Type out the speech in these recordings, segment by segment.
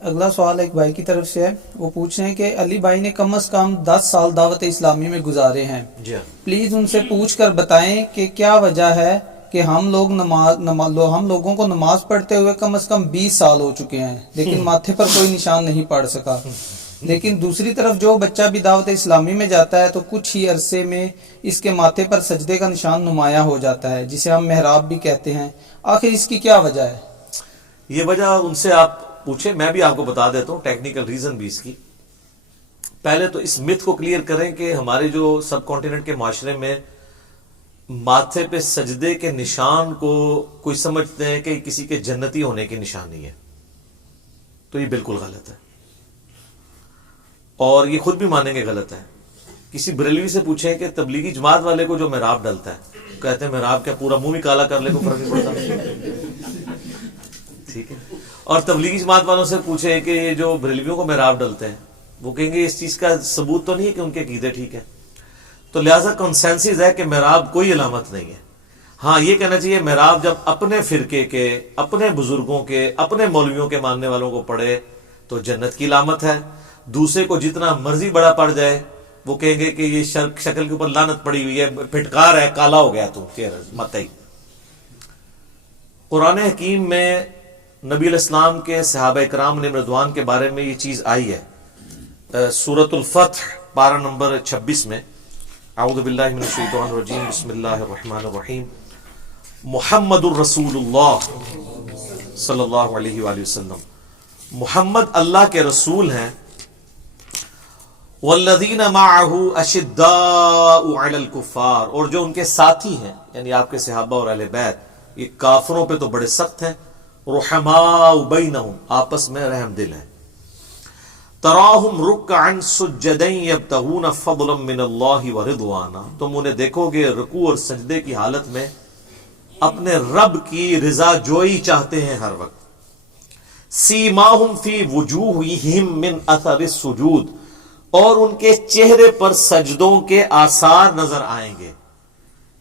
اگلا سوال ایک بھائی کی طرف سے ہے، وہ پوچھ رہے ہیں کہ علی بھائی نے کم از کم 10 سال دعوت اسلامی میں گزارے ہیں، جی ہاں، پلیز ان سے پوچھ کر بتائیں کہ کیا وجہ ہے کہ ہم لوگوں کو نماز پڑھتے ہوئے کم از کم 20 سال ہو چکے ہیں لیکن ماتھے پر کوئی نشان نہیں پڑ سکا، لیکن دوسری طرف جو بچہ بھی دعوت اسلامی میں جاتا ہے تو کچھ ہی عرصے میں اس کے ماتھے پر سجدے کا نشان نمایاں ہو جاتا ہے جسے ہم محراب بھی کہتے ہیں، آخر اس کی کیا وجہ ہے؟ یہ وجہ ان سے آپ پوچھیں، میں بھی آپ کو بتا دیتا ہوں ٹیکنیکل ریزن بھی اس کی۔ پہلے تو اس مت کو کلیئر کریں کہ ہمارے جو سب کانٹیننٹ کے معاشرے میں ماتھے پہ سجدے کے نشان کو کوئی سمجھتے ہیں کہ کسی کے جنتی ہونے کی نشانی ہے، تو یہ بالکل غلط ہے، اور یہ خود بھی مانیں گے غلط ہے۔ کسی بریلوی سے پوچھیں کہ تبلیغی جماعت والے کو جو محراب ڈلتا ہے، کہتے ہیں محراب کیا پورا منہ بھی کالا کر لے کو فرق نہیں پڑتا، ٹھیک ہے۔ اور تبلیغی جماعت والوں سے پوچھیں کہ یہ جو بریلویوں کو محراب ڈلتے ہیں، وہ کہیں گے اس چیز کا ثبوت تو نہیں ہے کہ ان کے عقیدے ٹھیک ہے، تو لہٰذا کنسنسس ہے کہ محراب کوئی علامت نہیں ہے۔ ہاں یہ کہنا چاہیے محراب جب اپنے فرقے کے، اپنے بزرگوں کے، اپنے مولویوں کے ماننے والوں کو پڑھے تو جنت کی علامت ہے، دوسرے کو جتنا مرضی بڑا پڑ جائے وہ کہیں گے کہ یہ شکل کے اوپر لعنت پڑی ہوئی ہے، پھٹکار ہے، کالا ہو گیا تو چہرہ مت ہی۔ قرآن حکیم میں نبی علیہ السلام کے صحابہ کرام علیہم رضوان کے بارے میں یہ چیز آئی ہے، سورۃ الفتح پارہ نمبر 26 میں، اعوذ باللہ من الشیطان الرجیم، بسم اللہ الرحمن الرحیم، محمد الرسول اللہ صلی اللہ علیہ وآلہ وسلم، محمد اللہ کے رسول ہیں، والذین معہ اشداء علی الکفار، اور جو ان کے ساتھی ہیں یعنی آپ کے صحابہ اور اہل بیت، یہ کافروں پہ تو بڑے سخت ہیں، رحماء بینہم، آپس میں رحم دل ہیں، تراہم رکعا سجدا یبتغون فضلا من اللہ ورضوانا، تم انہیں دیکھو گے رکوع اور سجدے کی حالت میں اپنے رب کی رضا جوئی چاہتے ہیں ہر وقت، سیماہم فی وجوہہم من اثر السجود، اور ان کے چہرے پر سجدوں کے آثار نظر آئیں گے،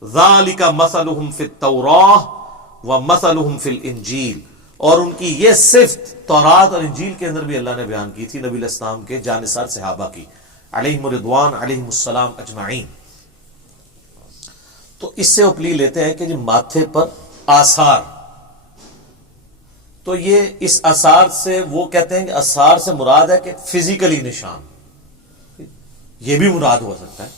ذالک مثلہم فی التوراۃ ومثلہم فی الانجیل، اور ان کی یہ صفت تورات اور انجیل کے اندر بھی اللہ نے بیان کی تھی نبی علیہ السلام کے جانثار صحابہ کی علیہم رضوان علیہم السلام اجمعین۔ تو اس سے اپلی لیتے ہیں کہ جی ماتھے پر آثار، تو یہ اس آثار سے وہ کہتے ہیں کہ آثار سے مراد ہے کہ فزیکلی نشان، یہ بھی مراد ہو سکتا ہے،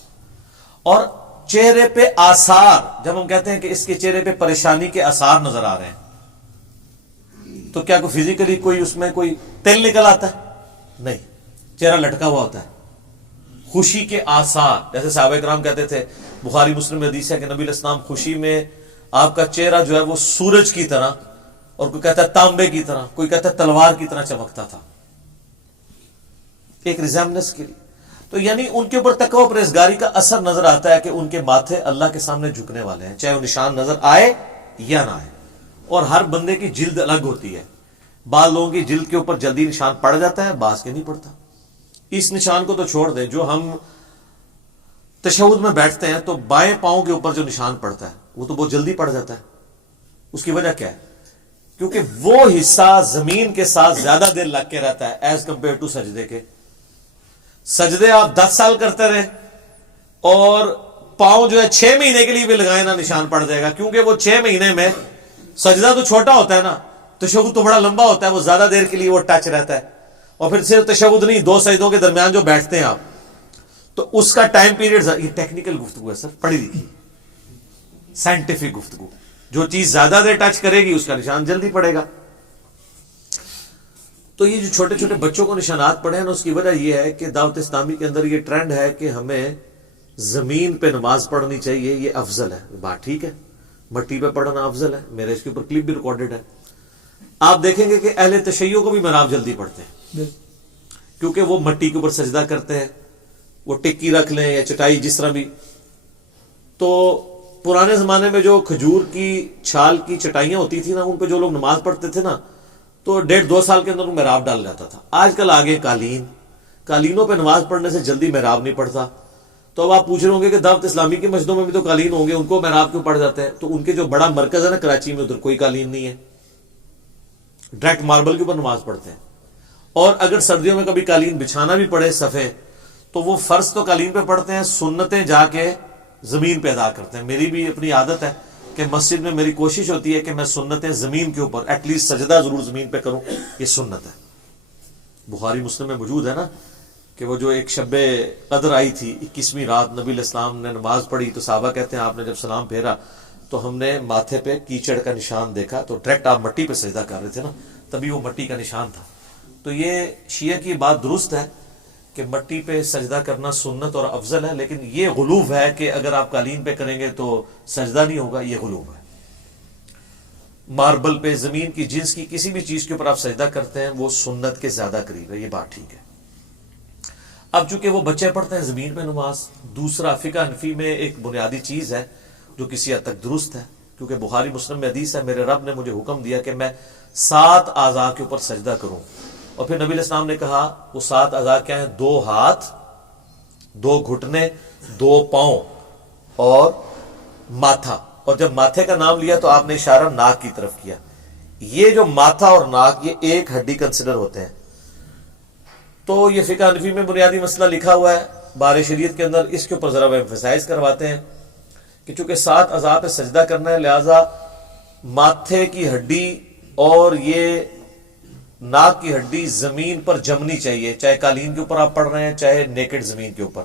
اور چہرے پہ آثار، جب ہم کہتے ہیں کہ اس کے چہرے پہ پریشانی کے آثار نظر آ رہے ہیں تو کیا کوئی فزیکلی کوئی اس میں کوئی تیل نکل آتا ہے؟ نہیں، چہرہ لٹکا ہوا ہوتا ہے۔ خوشی کے آثار، جیسے صحابہ کرام کہتے تھے، بخاری مسلم میں حدیث ہے کہ نبی علیہ السلام خوشی میں آپ کا چہرہ جو ہے وہ سورج کی طرح، اور کوئی کہتا ہے تانبے کی طرح، کوئی کہتا ہے تلوار کی طرح چمکتا تھا، ایک ریزیمبلنس کے لیے۔ تو یعنی ان کے اوپر تقوی و پرہیزگاری کا اثر نظر آتا ہے کہ ان کے ماتھے اللہ کے سامنے جھکنے والے ہیں، چاہے وہ نشان نظر آئے یا نہ آئے۔ اور ہر بندے کی جلد الگ ہوتی ہے، بعض لوگوں کی جلد کے اوپر جلدی نشان پڑ جاتا ہے، بعض کے نہیں پڑتا۔ اس نشان کو تو چھوڑ دیں، جو ہم تشہد میں بیٹھتے ہیں تو بائیں پاؤں کے اوپر جو نشان پڑتا ہے وہ تو بہت جلدی پڑ جاتا ہے، اس کی وجہ کیا ہے؟ کیونکہ وہ حصہ زمین کے ساتھ زیادہ دیر لگ کے رہتا ہے ایز کمپیئر ٹو سجدے کے۔ سجدے آپ 10 سال کرتے رہے اور پاؤں جو ہے 6 مہینے کے لیے بھی لگائے نا، نشان پڑ جائے گا، کیونکہ وہ 6 مہینے میں سجدہ تو چھوٹا ہوتا ہے نا، تشہد تو بڑا لمبا ہوتا ہے، وہ زیادہ دیر کے لیے وہ ٹچ رہتا ہے، اور پھر صرف تشہد نہیں، 2 سجدوں کے درمیان جو بیٹھتے ہیں آپ، تو اس کا ٹائم پیریڈ، یہ ٹیکنیکل گفتگو ہے سر، پڑھی لکھی سائنٹیفک گفتگو، جو چیز زیادہ دیر ٹچ کرے گی اس کا نشان جلدی پڑے گا۔ تو یہ جو چھوٹے چھوٹے بچوں کو نشانات پڑے ہیں نا، اس کی وجہ یہ ہے کہ دعوت اسلامی کے اندر یہ ٹرینڈ ہے کہ ہمیں زمین پہ نماز پڑھنی چاہیے، یہ افضل ہے، بات ٹھیک ہے، مٹی پہ پڑھنا افضل ہے، میرے اس کے اوپر کلپ بھی ریکارڈڈ ہے۔ آپ دیکھیں گے کہ اہل تشیع کو بھی محراب جلدی پڑھتے ہیں، کیونکہ وہ مٹی کے اوپر سجدہ کرتے ہیں، وہ ٹکی رکھ لیں یا چٹائی جس طرح بھی۔ تو پرانے زمانے میں جو کھجور کی چھال کی چٹائیاں ہوتی تھی نا، ان پہ جو لوگ نماز پڑھتے تھے نا، تو 1.5-2 سال کے اندر محراب ڈال جاتا تھا۔ آج کل آگے قالینوں پہ نماز پڑھنے سے جلدی محراب نہیں پڑتا۔ تو اب آپ پوچھ رہے ہوں گے کہ دعوت اسلامی کی مسجدوں میں بھی تو قالین ہوں گے، ان کو محراب کیوں پڑ جاتے ہیں؟ تو ان کے جو بڑا مرکز ہے نا کراچی میں، ادھر کوئی قالین نہیں ہے، ڈائریکٹ ماربل کے اوپر نماز پڑھتے ہیں۔ اور اگر سردیوں میں کبھی قالین بچھانا بھی پڑے صفے، تو وہ فرض تو قالین پہ پڑھتے ہیں، سنتیں جا کے زمین پہ ادا کرتے ہیں. میری بھی اپنی عادت ہے کہ مسجد میں میری کوشش ہوتی ہے کہ میں سنتیں زمین کے اوپر ایٹ لیسٹ سجدہ ضرور زمین پہ کروں. یہ سنت ہے. بخاری مسلم میں موجود ہے نا کہ وہ جو ایک شب قدر آئی تھی 21ویں رات، نبی علیہ السلام نے نماز پڑھی تو صحابہ کہتے ہیں آپ نے جب سلام پھیرا تو ہم نے ماتھے پہ کیچڑ کا نشان دیکھا، تو ڈائریکٹ آپ مٹی پہ سجدہ کر رہے تھے نا، تبھی وہ مٹی کا نشان تھا. تو یہ شیعہ کی بات درست ہے کہ مٹی پہ سجدہ کرنا سنت اور افضل ہے، لیکن یہ غلوب ہے کہ اگر آپ قالین پہ کریں گے تو سجدہ نہیں ہوگا، یہ غلوب ہے. ماربل پہ، زمین کی جنس کی کسی بھی چیز کے اوپر آپ سجدہ کرتے ہیں وہ سنت کے زیادہ قریب ہے. یہ بات ٹھیک ہے. اب چونکہ وہ بچے پڑھتے ہیں زمین پہ نماز، دوسرا فقہ حنفی میں ایک بنیادی چیز ہے جو کسی حد تک درست ہے، کیونکہ بخاری مسلم میں حدیث ہے میرے رب نے مجھے حکم دیا کہ میں 7 اعضاء کے اوپر سجدہ کروں. اور پھر نبی علیہ السلام نے کہا وہ 7 اعضاء کیا ہیں؟ 2 ہاتھ، 2 گھٹنے، 2 پاؤں اور ماتھا. اور جب ماتھے کا نام لیا تو آپ نے اشارہ ناک کی طرف کیا. یہ جو ماتھا اور ناک یہ ایک ہڈی کنسیڈر ہوتے ہیں. تو یہ فقہ حنفی میں بنیادی مسئلہ لکھا ہوا ہے بار شریعت کے اندر، اس کے اوپر ذرا وہ ایمفسائز کرواتے ہیں کہ چونکہ 7 اعضاء پہ سجدہ کرنا ہے لہذا ماتھے کی ہڈی اور یہ ناک کی ہڈی زمین پر جمنی چاہیے، چاہے قالین کے اوپر آپ پڑھ رہے ہیں چاہے نیکڈ زمین کے اوپر.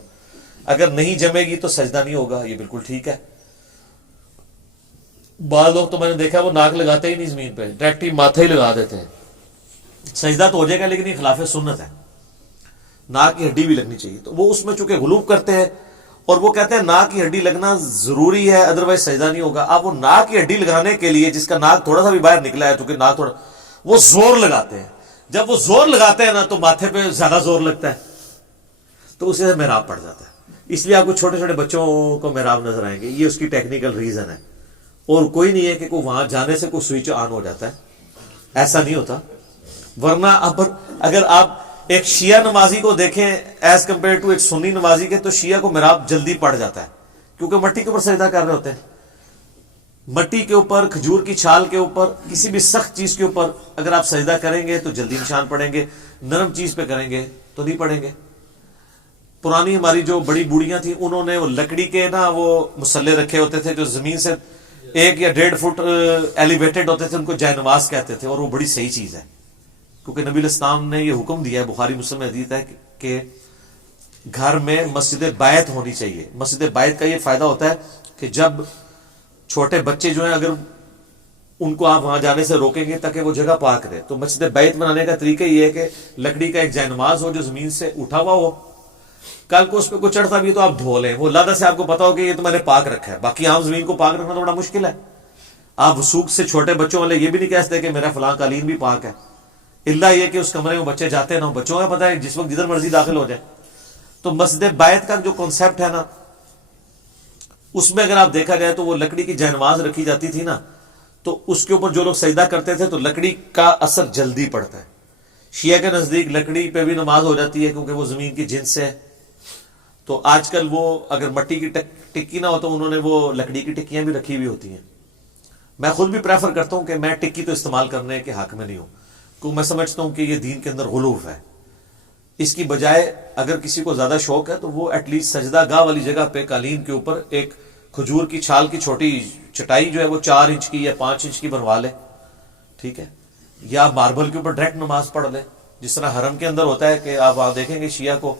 اگر نہیں جمے گی تو سجدہ نہیں ہوگا. یہ بالکل ٹھیک ہے. بعض لوگ تو میں نے دیکھا وہ ناک لگاتے ہی نہیں زمین پہ، ڈائریکٹ ہی ماتھا ہی لگا دیتے ہیں. سجدہ تو ہو جائے گا لیکن یہ خلاف سنت ہے. ناک کی ہڈی بھی لگنی چاہیے. تو وہ اس میں چونکہ غلوب کرتے ہیں اور وہ کہتے ہیں ناک کی ہڈی لگنا ضروری ہے ادروائز سجدہ نہیں ہوگا. اب وہ ناک کی ہڈی لگانے کے لیے جس کا ناک تھوڑا سا بھی باہر نکلا ہے، چونکہ ناک تھوڑا، وہ زور لگاتے ہیں. جب وہ زور لگاتے ہیں نا تو ماتھے پہ زیادہ زور لگتا ہے تو اسے محراب پڑ جاتا ہے. اس لیے آپ کو چھوٹے چھوٹے بچوں کو محراب نظر آئیں گے. یہ اس کی ٹیکنیکل ریزن ہے اور کوئی نہیں ہے کہ کوئی وہاں جانے سے کوئی سوئچ آن ہو جاتا ہے، ایسا نہیں ہوتا. ورنہ اگر آپ ایک شیعہ نمازی کو دیکھیں ایز کمپیئر ٹو ایک سنی نمازی کے، تو شیعہ کو محراب جلدی پڑ جاتا ہے کیونکہ مٹی کے اوپر سجدہ کر رہے ہوتے ہیں. مٹی کے اوپر، کھجور کی چھال کے اوپر، کسی بھی سخت چیز کے اوپر اگر آپ سجدہ کریں گے تو جلدی نشان پڑیں گے، نرم چیز پہ کریں گے تو نہیں پڑیں گے. پرانی ہماری جو بڑی بوڑھیاں تھیں انہوں نے وہ لکڑی کے نا وہ مسلے رکھے ہوتے تھے جو زمین سے 1 یا 1.5 فٹ ایلیویٹڈ ہوتے تھے، ان کو جائے نماز کہتے تھے. اور وہ بڑی صحیح چیز ہے کیونکہ نبی علیہ السلام نے یہ حکم دیا ہے، بخاری مسلم میں حدیث ہے کہ گھر میں مسجد بیت ہونی چاہیے. مسجد بیت کا یہ فائدہ ہوتا ہے کہ جب چھوٹے بچے جو ہیں اگر ان کو آپ وہاں جانے سے روکیں گے تاکہ وہ جگہ پاک رہے، تو مسجد بیت بنانے کا طریقہ یہ ہے کہ لکڑی کا ایک جائے نماز ہو جو زمین سے اٹھا ہوا ہو، کل کو اس پہ کوئی چڑھتا بھی تو آپ دھو لیں، وہ لادہ سے آپ کو پتا ہو کہ یہ تو میں نے پاک رکھا ہے. باقی عام زمین کو پاک رکھنا تو بڑا مشکل ہے. آپ وثوق سے چھوٹے بچوں والے یہ بھی نہیں کہتے کہ میرا فلاں قالین بھی پاک ہے، الا یہ کہ اس کمرے میں بچے جاتے ہیں نا، بچوں کا پتا ہے جس وقت جدھر مرضی داخل ہو جائے. تو مسجد بیت کا جو کنسپٹ ہے نا، اس میں اگر آپ دیکھا جائے تو وہ لکڑی کی جائے نماز رکھی جاتی تھی نا، تو اس کے اوپر جو لوگ سجدہ کرتے تھے تو لکڑی کا اثر جلدی پڑتا ہے. شیعہ کے نزدیک لکڑی پہ بھی نماز ہو جاتی ہے کیونکہ وہ زمین کی جنس سے ہے. تو آج کل وہ اگر مٹی کی ٹکی نہ ہو تو انہوں نے وہ لکڑی کی ٹکیاں بھی رکھی ہوئی ہوتی ہیں. میں خود بھی پریفر کرتا ہوں کہ میں ٹکی تو استعمال کرنے کے حق میں نہیں ہوں، کیونکہ میں سمجھتا ہوں کہ یہ دین کے اندر غلوف ہے. اس کی بجائے اگر کسی کو زیادہ شوق ہے تو وہ ایٹ لیسٹ سجدہ گاہ والی جگہ پہ قالین کے اوپر ایک کھجور کی چھال کی چھوٹی چٹائی جو ہے وہ 4 انچ کی یا 5 انچ کی بنوا لے، ٹھیک ہے، یا ماربل کے اوپر ڈائریکٹ نماز پڑھ لے. جس طرح حرم کے اندر ہوتا ہے کہ آپ دیکھیں گے شیعہ کو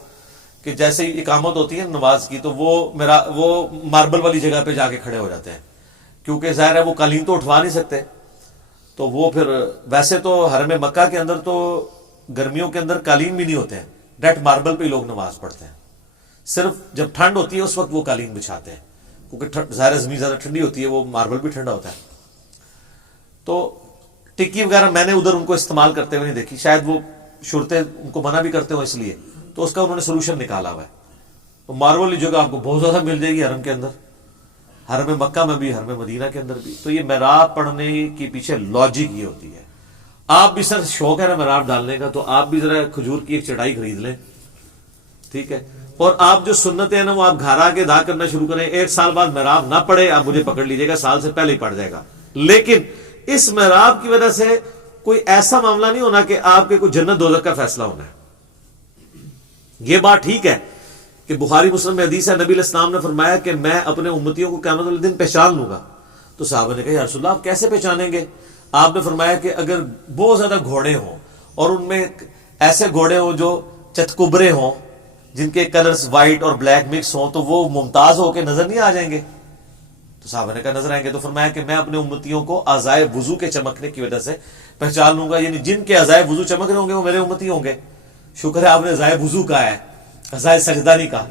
کہ جیسے ہی اقامت ہوتی ہے نماز کی تو وہ ماربل والی جگہ پہ جا کے کھڑے ہو جاتے ہیں، کیونکہ ظاہر ہے وہ قالین تو اٹھوا نہیں سکتے. تو وہ پھر ویسے تو حرم مکہ کے اندر تو گرمیوں کے اندر قالین بھی نہیں ہوتے ہیں، ڈائریکٹ ماربل پہ لوگ نماز پڑھتے ہیں. صرف جب ٹھنڈ ہوتی ہے اس وقت وہ قالین بچھاتے ہیں کیونکہ ظاہر زمین زیادہ ٹھنڈی ہوتی ہے، وہ ماربل بھی ٹھنڈا ہوتا ہے. تو ٹکی وغیرہ میں نے ادھر ان کو استعمال کرتے ہوئے نہیں دیکھی، شاید وہ شرطیں ان کو منع بھی کرتے ہوں اس لیے، تو اس کا انہوں نے سولوشن نکالا ہوا ہے. تو ماربل والی جگہ آپ کو بہت زیادہ مل جائے گی حرم کے اندر، حرم مکہ میں بھی، حرم مدینہ کے اندر بھی. تو یہ محراب پڑھنے کے پیچھے لاجک یہ ہوتی ہے. آپ بھی سر شوق ہے نا محراب ڈالنے کا تو آپ بھی ذرا کھجور کی ایک چٹائی خرید لیں، ٹھیک ہے، اور آپ جو سنتیں ہیں نا وہ آپ گھر آ کے ادا کرنا شروع کریں. 1 سال بعد محراب نہ پڑے آپ مجھے پکڑ لیجیے گا، سال سے پہلے ہی پڑ جائے گا. لیکن اس محراب کی وجہ سے کوئی ایسا معاملہ نہیں ہونا کہ آپ کے کوئی جنت دوزخ کا فیصلہ ہونا ہے. یہ بات ٹھیک ہے کہ بخاری مسلم میں حدیث ہے, نبی علیہ السلام نے فرمایا کہ میں اپنے امتیوں کو قیامت والے دن پہچان لوں گا. تو صحابہ نے کہا یا رسول اللہ آپ کیسے پہچانیں گے؟ آپ نے فرمایا کہ اگر بہت زیادہ گھوڑے ہوں اور ان میں ایسے گھوڑے ہوں جو چتکبرے ہوں, جن کے کلرز وائٹ اور بلیک مکس ہوں, تو وہ ممتاز ہو کے نظر نہیں آ جائیں گے؟ تو صحابہ نے کہا نظر آئیں گے. تو فرمایا کہ میں اپنے امتیوں کو اعضائے وضو کے چمکنے کی وجہ سے پہچان لوں گا, یعنی جن کے اعضائے وضو چمک رہے ہوں گے وہ میرے امتی ہوں گے. شکر ہے آپ نے اعضائے وضو کہا ہے, اعضائے سجدہ نہیں کہا.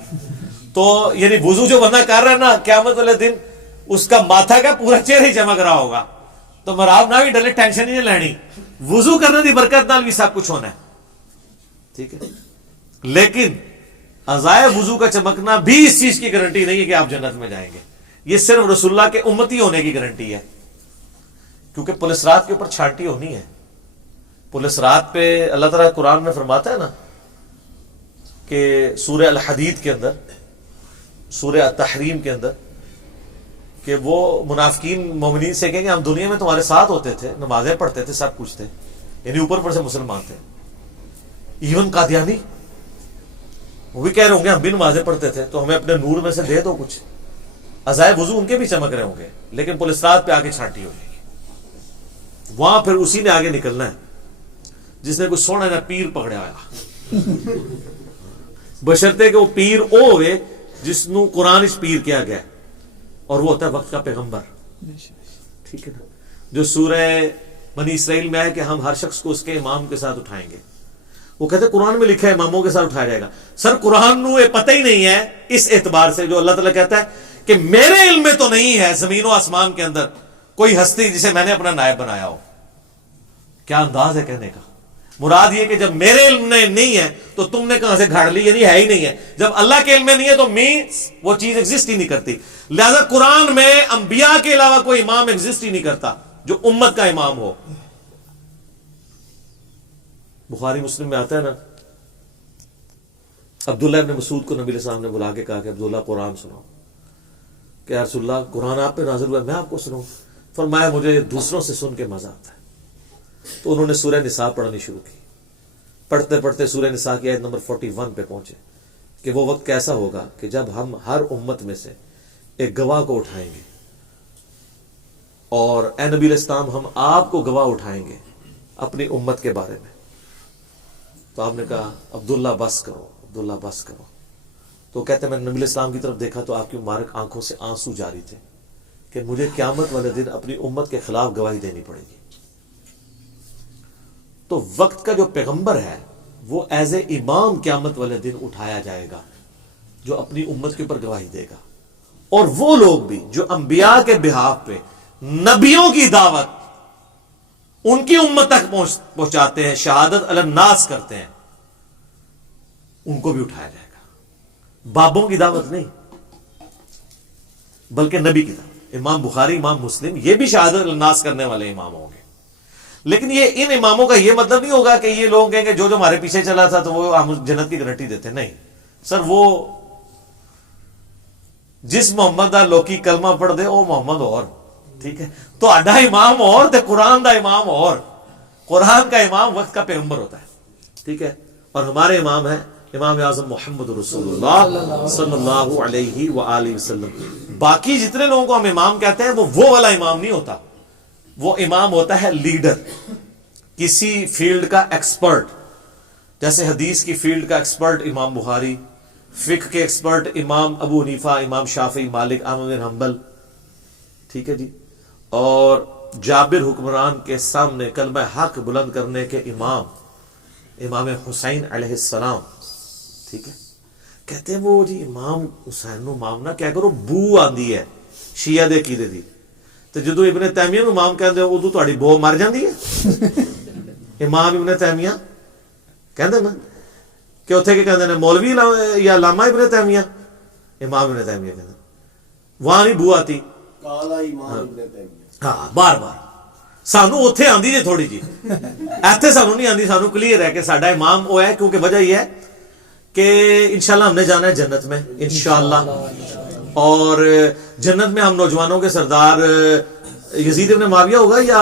تو یعنی وضو جو بندہ کر رہا ہے نا, قیامت والے دن اس کا ماتھا کا پورا چہرہ ہی چمک رہا ہوگا. تو مراب نہ بھی ڈرے, ٹینشن ہی نہیں لینی, وضو کرنے دی برکت نال بھی سب کچھ ہونا ہے. ٹھیک ہے, لیکن اعضائے وضو کا چمکنا بھی اس چیز کی گارنٹی نہیں ہے کہ آپ جنت میں جائیں گے. یہ صرف رسول اللہ کے امتی ہونے کی گارنٹی ہے, کیونکہ پولیس رات کے اوپر چھانٹی ہونی ہے. پولیس رات پہ اللہ تعالیٰ قرآن میں فرماتا ہے نا کہ سورہ الحدید کے اندر, سورہ التحریم کے اندر, کہ وہ منافقین مومنین سے کہیں کہ ہم دنیا میں تمہارے ساتھ ہوتے تھے, نمازیں پڑھتے تھے, سب کچھ تھے, یعنی اوپر پر سے مسلمان تھے. ایون قادیانی وہ بھی کہہ رہے ہوں گے ہم بھی نمازیں پڑھتے تھے, تو ہمیں اپنے نور میں سے دے دو کچھ. عزائے وضو ان کے بھی چمک رہے ہوں گے, لیکن پولیس رات پہ آگے چھانٹی ہو جائے گی. وہاں پھر اسی نے آگے نکلنا ہے جس نے کوئی سونا نہ پیر پکڑا ہوا, بشرطے کہ وہ پیر او ہوئے جس نو قرآن اس پیر کیا گیا, اور وہ ہوتا ہے وقت کا پیغمبر. ٹھیک ہے نا, جو سورہ بنی اسرائیل میں ہے کہ ہم ہر شخص کو اس کے امام کے ساتھ اٹھائیں گے. وہ کہتے ہیں قرآن میں لکھا ہے اماموں کے ساتھ اٹھایا جائے گا. سر قرآن نو یہ پتہ ہی نہیں ہے اس اعتبار سے, جو اللہ تعالیٰ کہتا ہے کہ میرے علم میں تو نہیں ہے زمین و آسمان کے اندر کوئی ہستی جسے میں نے اپنا نائب بنایا ہو. کیا انداز ہے کہنے کا. مراد یہ کہ جب میرے علم میں نہیں ہے تو تم نے کہاں سے گھاڑ لی, یعنی ہے ہی نہیں ہے. جب اللہ کے علم میں نہیں ہے تو وہ چیز ایگزسٹ ہی نہیں کرتی. لہذا قرآن میں انبیاء کے علاوہ کوئی امام ایگزسٹ ہی نہیں کرتا جو امت کا امام ہو. بخاری مسلم میں آتا ہے نا, عبداللہ ابن مسعود کو نبی علیہ السلام نے بلا کے کہا کہ عبداللہ قرآن سناؤ. کہ یا رسول اللہ قرآن آپ پہ نازل ہوا ہے, میں آپ کو سناؤں؟ فرمایا مجھے دوسروں سے سن کے مزہ آتا ہے. تو انہوں نے سورہ نساء پڑھنی شروع کی. پڑھتے پڑھتے سورہ نساء کی آیت نمبر 41 پہ پہنچے کہ وہ وقت کیسا ہوگا کہ جب ہم ہر امت میں سے ایک گواہ کو اٹھائیں گے, اور اے نبی علیہ السلام ہم آپ کو گواہ اٹھائیں گے اپنی امت کے بارے میں. تو آپ نے کہا عبداللہ بس کرو, عبداللہ بس کرو. تو کہتے ہیں میں نبی علیہ السلام کی طرف دیکھا تو آپ کی مبارک آنکھوں سے آنسو جاری تھے کہ مجھے قیامت والے دن اپنی امت کے خلاف گواہی دینی پڑے گی. تو وقت کا جو پیغمبر ہے وہ ایز اے امام قیامت والے دن اٹھایا جائے گا جو اپنی امت کے اوپر گواہی دے گا. اور وہ لوگ بھی جو انبیاء کے بہاف پہ نبیوں کی دعوت ان کی امت تک پہنچاتے ہیں, شہادت علی الناس کرتے ہیں, ان کو بھی اٹھایا جائے گا. بابوں کی دعوت نہیں بلکہ نبی کی دعوت. امام بخاری, امام مسلم یہ بھی شہادت علی الناس کرنے والے امام ہوں گے. لیکن یہ ان اماموں کا یہ مطلب نہیں ہوگا کہ یہ لوگ کہیں گے جو ہمارے پیچھے چلا تھا تو وہ ہم جنت کی گارنٹی دیتے. نہیں سر, وہ جس محمد دا لوکی کلمہ پڑھ دے وہ محمد اور. ٹھیک ہے, تو اڈا امام اور تے قرآن دا امام اور. قرآن کا امام وقت کا پیغمبر ہوتا ہے. ٹھیک ہے, اور ہمارے امام ہیں امام اعظم محمد رسول اللہ صلی اللہ علیہ وآلہ وسلم. باقی جتنے لوگوں کو ہم امام کہتے ہیں وہ والا امام نہیں ہوتا. وہ امام ہوتا ہے لیڈر, کسی فیلڈ کا ایکسپرٹ. جیسے حدیث کی فیلڈ کا ایکسپرٹ امام بخاری, فقہ کے ایکسپرٹ امام ابو حنیفہ, امام شافعی, مالک, احمد بن حنبل. ٹھیک ہے جی. اور جابر حکمران کے سامنے کلمہ حق بلند کرنے کے امام امام حسین علیہ السلام. ٹھیک ہے, کہتے ہیں وہ جی امام حسین نو امام نہ کیا کرو, بو آندی ہے شیعہ دے عقیدے دی. تو جدو ابن تیمیہ نو امام کہندے ادو تہاڈی بو مر جاندی ہے. امام ابن تیمیہ کہندے نا کہ اوتھے کے کہندے نے مولوی یا علامہ ابن تیمیہ, امام ابن تیمیہ کہندے وہاں نہیں بو آتی. ہاں بار بار سانو اوتھے آندی جی تھوڑی جی, ایتھے سانو نہیں آندی. سانو کلیئر ہے کہ ساڈا امام وہ ہے, کیونکہ وجہ یہ ہے کہ انشاءاللہ ہم نے جانا ہے جنت میں انشاءاللہ. اور جنت میں ہم نوجوانوں کے سردار یزید ابن معاویہ ہوگا یا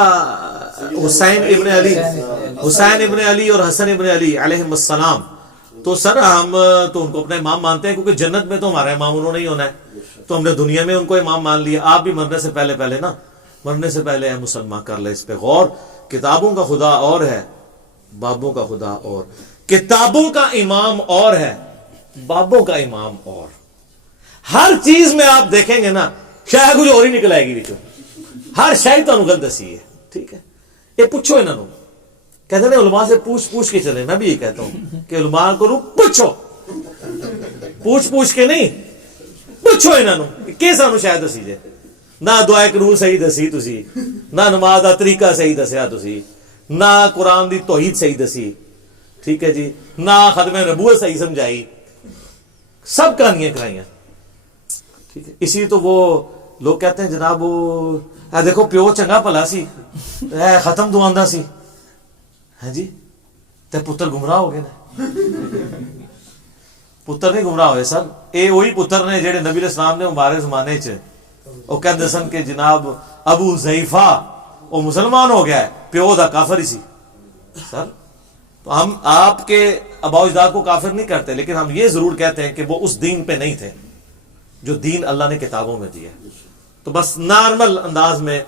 حسین ابن علی اور حسن ابن علی علیہم السلام، تو سر ہم تو ان کو اپنا امام مانتے ہیں، کیونکہ جنت میں تو ہمارا امام انہوں نے ہی ہونا ہے، تو ہم نے دنیا میں ان کو امام مان لیا. آپ بھی مرنے سے پہلے نا، مرنے سے پہلے ہے مسلمان کر لے اس پہ غور. کتابوں کا خدا اور ہے، بابوں کا خدا اور. کتابوں کا امام اور ہے، بابوں کا امام اور. ہر چیز میں آپ دیکھیں گے نا شاید کچھ اور ہی نکل آئے گی بچوں. ہر شاید تو غلط دسی ہے. ٹھیک ہے، یہ پوچھو انہوں نے. کہتے ہیں علماء سے پوچھ کے چلے. میں بھی یہ کہتا ہوں کہ علماء کو پوچھو، پوچھ کے نہیں، پوچھو انہوں نے کہ سانو شاید دسی جے. نہ دعائے قنوت صحیح دسی تسی، نہ نماز دا طریقہ صحیح دسیا تسی، نہ قرآن دی توحید صحیح دسی. ٹھیک ہے جی، نہ ختم نبوت صحیح سمجھائی، سب کہانیاں کرائیاں. ٹھیک ہے، اسی تو وہ لوگ کہتے ہیں جناب وہ دیکھو پیو چنگا بھلا سی، ختم تو آندا سی، ہے جی تے پتر گمراہ ہو گئے نا. پتر نہیں گمراہ ہوئے سر، اے وہی پتر نے جڑے نبی علیہ السلام نے ہمارے زمانے چ وہ کہتے سن کہ جناب ابو حذیفہ وہ مسلمان ہو گیا ہے، پیو دا کافر ہی سی. سر تو ہم آپ کے آباء و اجداد کو کافر نہیں کرتے، لیکن ہم یہ ضرور کہتے ہیں کہ وہ اس دین پہ نہیں تھے جو دین اللہ نے کتابوں میں دیا. تو بس نارمل انداز میں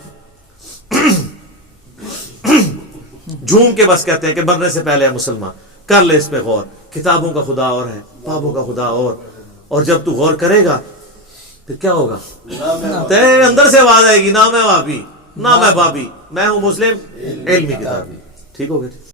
جھوم کے بس کہتے ہیں کہ مرنے سے پہلے ہے مسلمان کر لے اس پہ غور. کتابوں کا خدا اور ہے، بابوں کا خدا اور جب تو غور کرے گا پھر کیا ہوگا؟ تیرے اندر سے آواز آئے گی، نہ میں وابی نہ میں بابی، میں ہوں مسلم علمی کتابی. ٹھیک ہو گیا.